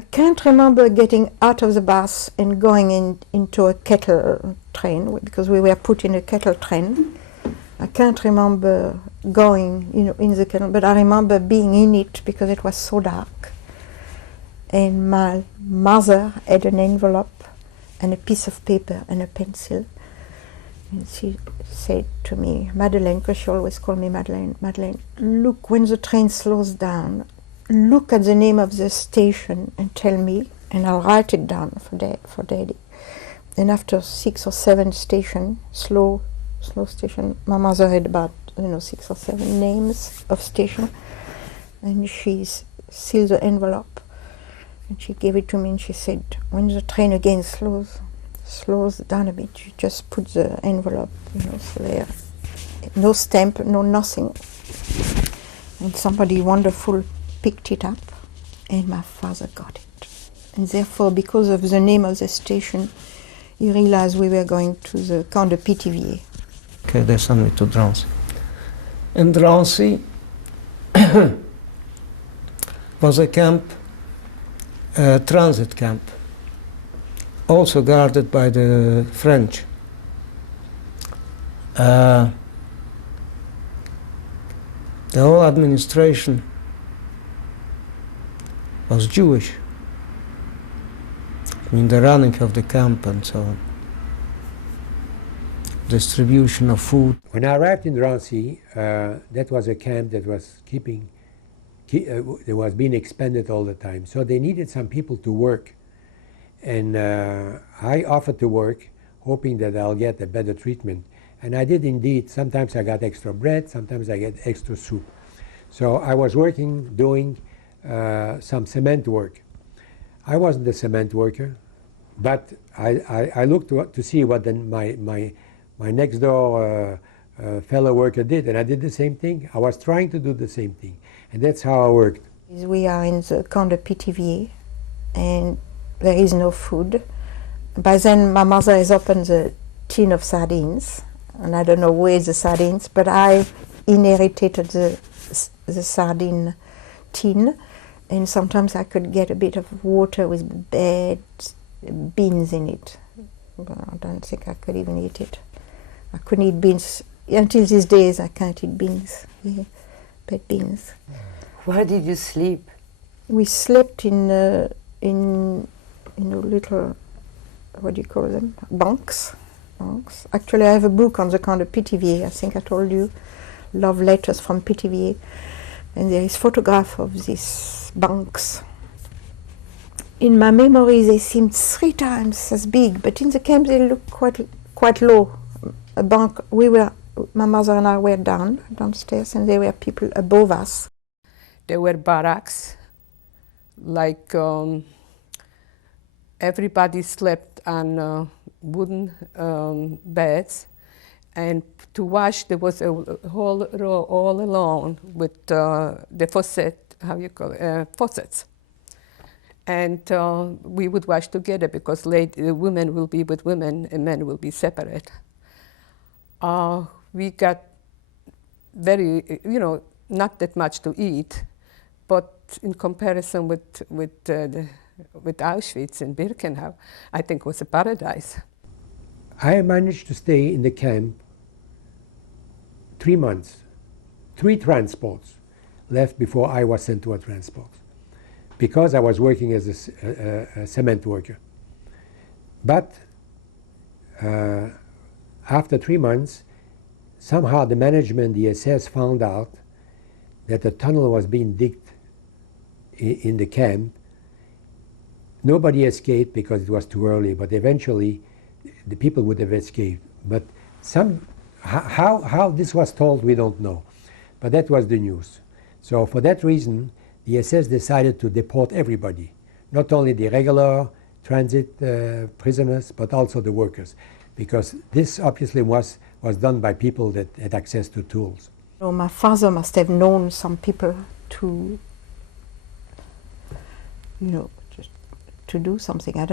I can't remember getting out of the bus and going into a kettle train, because we were put in a kettle train. I can't remember going, in the kettle, but I remember being in it because it was so dark. And my mother had an envelope and a piece of paper and a pencil. And she said to me, Madeleine, because she always called me Madeleine, Madeleine, look, when the train slows down, look at the name of the station and tell me, and I'll write it down for Daddy. And after 6 or 7 stations, slow station, my mother had about 6 or 7 names of station, and she sealed the envelope and she gave it to me and she said, when the train again slows down a bit, you just put the envelope, so there, no stamp, no nothing. And somebody wonderful picked it up, and my father got it. And therefore, because of the name of the station, he realized we were going to the camp de Pithiviers. Okay, they sent me to Drancy. And Drancy was a camp, a transit camp, also guarded by the French. The whole administration was Jewish. I mean, the running of the camp and so on. Distribution of food. When I arrived in Drancy, that was a camp that was being expanded all the time. So they needed some people to work. And I offered to work, hoping that I'll get a better treatment. And I did indeed. Sometimes I got extra bread, sometimes I get extra soup. So I was working, doing some cement work. I wasn't a cement worker, but I looked to see what my next door fellow worker did, and I did the same thing. I was trying to do the same thing, and that's how I worked. We are in the camp de Pithiviers, and there is no food. By then my mother has opened the tin of sardines, and I don't know where the sardines, but I inherited the sardine tin, and sometimes I could get a bit of water with bad beans in it. But I don't think I could even eat it. I couldn't eat beans. Until these days I can't eat beans, bad beans. Where did you sleep? We slept in little, what do you call them, bunks. Actually I have a book on the camp de Pithiviers, I think I told you, Love Letters from Pithiviers, and there is photograph of these bunks. In my memory they seemed 3 times as big, but in the camp they looked quite low. A bunk, my mother and I were downstairs, and there were people above us. There were barracks, like everybody slept on wooden beds, and to wash there was a whole row all alone with the faucets. And we would wash together because the women will be with women and men will be separate. We got very, not that much to eat, but in comparison with Auschwitz and Birkenau, I think it was a paradise. I managed to stay in the camp 3 months. 3 transports left before I was sent to a transport, because I was working as a cement worker. But after 3 months, somehow the management, the SS, found out that a tunnel was being digged in the camp. Nobody escaped because it was too early, but eventually the people would have escaped. But how this was told, we don't know. But that was the news. So for that reason, the SS decided to deport everybody, not only the regular transit prisoners, but also the workers, because this obviously was done by people that had access to tools. So my father must have known some people to do something. I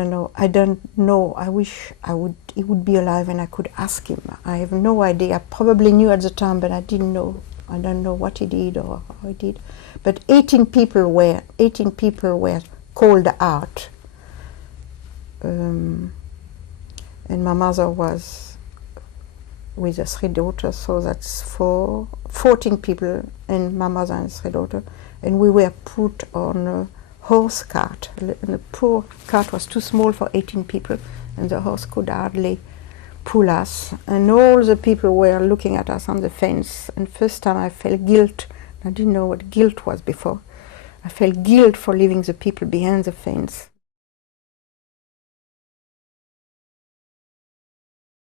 don't know. I wish he would be alive and I could ask him. I have no idea. I probably knew at the time, but I didn't know. I don't know what he did or how he did. But 18 people were called out. And my mother was with her 3 daughters, so that's 14 people, and my mother and 3 daughters, and we were put on a horse cart, and the poor cart was too small for 18 people, and the horse could hardly pull us, and all the people were looking at us on the fence, and first time I felt guilt. I didn't know what guilt was before. I felt guilt for leaving the people behind the fence.